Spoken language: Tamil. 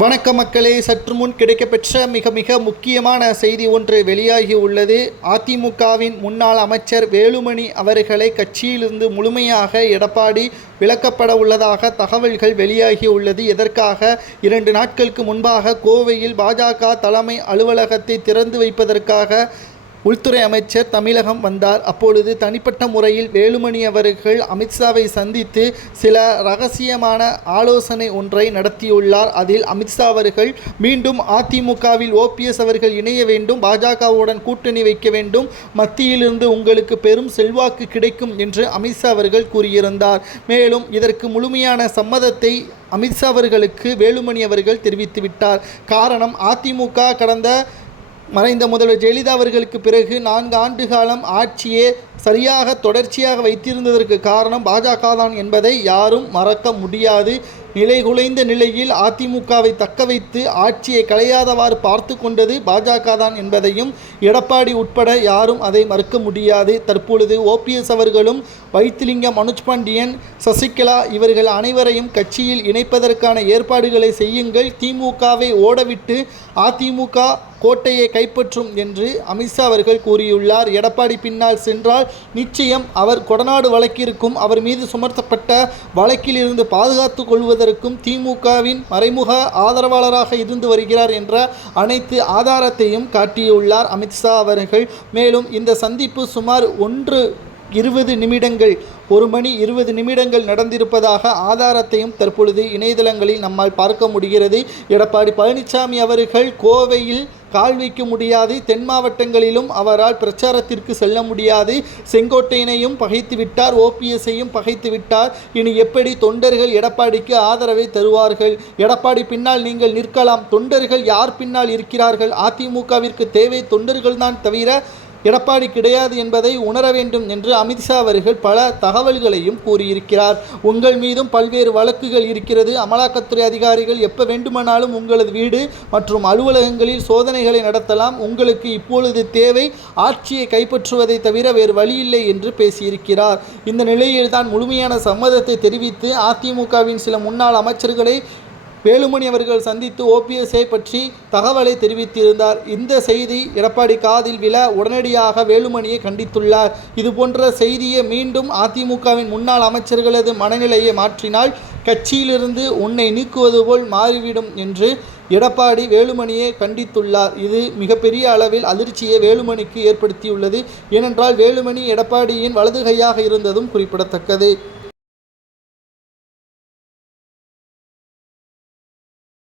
வணக்க மக்களே சற்று முன் கிடைக்கப்பெற்ற மிக மிக முக்கியமான செய்தி ஒன்று வெளியாகி உள்ளது. அதிமுகவின் முன்னாள் அமைச்சர் வேலுமணி அவர்களை கட்சியிலிருந்து முழுமையாக எடப்பாடி விளக்கப்பட உள்ளதாக தகவல்கள் வெளியாகி உள்ளது. எதற்காக? இரண்டு நாட்களுக்கு முன்பாக கோவையில் பாஜக தலைமை அலுவலகத்தை திறந்து வைப்பதற்காக உள்துறை அமைச்சர் தமிழகம் வந்தார். அப்பொழுது தனிப்பட்ட முறையில் வேலுமணி அவர்கள் அமித்ஷாவை சந்தித்து சில ரகசியமான ஆலோசனை ஒன்றை நடத்தியுள்ளார். அதில் அமித்ஷா அவர்கள் மீண்டும் அதிமுகவில் ஓபிஎஸ் அவர்கள் இணைய வேண்டும் பாஜகவுடன் கூட்டணி வைக்க வேண்டும். மத்தியிலிருந்து உங்களுக்கு பெரும் செல்வாக்கு கிடைக்கும் என்று அமித்ஷா அவர்கள் கூறியிருந்தார். மேலும் இதற்கு முழுமையான சம்மதத்தை அமித்ஷா அவர்களுக்கு வேலுமணி அவர்கள் தெரிவித்துவிட்டார். காரணம் அதிமுக கடந்த மறைந்த முதல்வர் ஜெயலலிதா அவர்களுக்கு பிறகு நான்கு ஆண்டு காலம் ஆட்சியே சரியாக தொடர்ச்சியாக வைத்திருந்ததற்கு காரணம் பாஜக தான் என்பதை யாரும் மறக்க முடியாது. நிலைகுலைந்த நிலையில் அதிமுகவை தக்க வைத்து ஆட்சியை களையாதவாறு பார்த்து கொண்டது பாஜக தான் என்பதையும் எடப்பாடி உட்பட யாரும் அதை மறுக்க முடியாது. தற்பொழுது ஓபிஎஸ் அவர்களும் வைத்திலிங்கம் மனுஜ் பாண்டியன் சசிகலா இவர்கள் அனைவரையும் கட்சியில் இணைப்பதற்கான ஏற்பாடுகளை செய்யுங்கள். திமுகவை ஓடவிட்டு அதிமுக கோட்டையை கைப்பற்றும் என்று அமித்ஷா அவர்கள் கூறியுள்ளார். எடப்பாடி பின்னால் சென்றால் நிச்சயம் அவர் கொடநாடு வழக்கிற்கும் அவர் மீது சுமர்த்தப்பட்ட வழக்கில் இருந்து பாதுகாத்துக் கொள்வதற்கும் திமுகவின் மறைமுக ஆதரவாளராக இருந்து வருகிறார் என்ற அனைத்து ஆதாரத்தையும் காட்டியுள்ளார் அமித்ஷா அவர்கள். மேலும் இந்த சந்திப்பு சுமார் ஒன்று இருபது நிமிடங்கள் ஒரு மணி இருபது நிமிடங்கள் நடந்திருப்பதாக ஆதாரத்தையும் தற்பொழுது இணையதளங்களில் நம்மால் பார்க்க முடிகிறது. எடப்பாடி பழனிசாமி அவர்கள் கோவையில் கால் வைக்க முடியாது தென் மாவட்டங்களிலும் அவரால் பிரச்சாரத்திற்கு செல்ல முடியாது. செங்கோட்டையனையும் பகைத்து விட்டார் ஓபிஎஸ்ஐயும் பகைத்து விட்டார். இனி எப்படி தொண்டர்கள் எடப்பாடிக்கு ஆதரவை தருவார்கள்? எடப்பாடி பின்னால் நீங்கள் நிற்கலாம் தொண்டர்கள் யார் பின்னால் இருக்கிறார்கள்? அதிமுகவிற்கு தேவை தொண்டர்கள் தான் தவிர எடப்பாடி கிடையாது என்பதை உணர வேண்டும் என்று அமித்ஷா அவர்கள் பல தகவல்களையும் கூறியிருக்கிறார். உங்கள் மீதும் பல்வேறு வழக்குகள் இருக்கிறது. அமலாக்கத்துறை அதிகாரிகள் எப்போ வேண்டுமானாலும் உங்களது வீடு மற்றும் அலுவலகங்களில் சோதனைகளை நடத்தலாம். உங்களுக்கு இப்பொழுது தேவை ஆட்சியை கைப்பற்றுவதை தவிர வேறு வழியில்லை என்று பேசியிருக்கிறார். இந்த நிலையில்தான் முழுமையான சம்மதத்தை தெரிவித்து அதிமுகவின் சில முன்னாள் அமைச்சர்களை வேலுமணி அவர்கள் சந்தித்து ஓபிஎஸ்ஐ பற்றி தகவலை தெரிவித்திருந்தார். இந்த செய்தி எடப்பாடி காதில் விழ உடனடியாக வேலுமணியை கண்டித்துள்ளார். இதுபோன்ற செய்தியை மீண்டும் அதிமுகவின் முன்னாள் அமைச்சர்களது மனநிலையை மாற்றினால் கட்சியிலிருந்து உன்னை நீக்குவது போல் மாறிவிடும் என்று எடப்பாடி வேலுமணியை கண்டித்துள்ளார். இது மிகப்பெரிய அளவில் அதிர்ச்சியை வேலுமணிக்கு ஏற்படுத்தியுள்ளது. ஏனென்றால் வேலுமணி எடப்பாடியின் வலது கையாக இருந்ததும் குறிப்பிடத்தக்கது.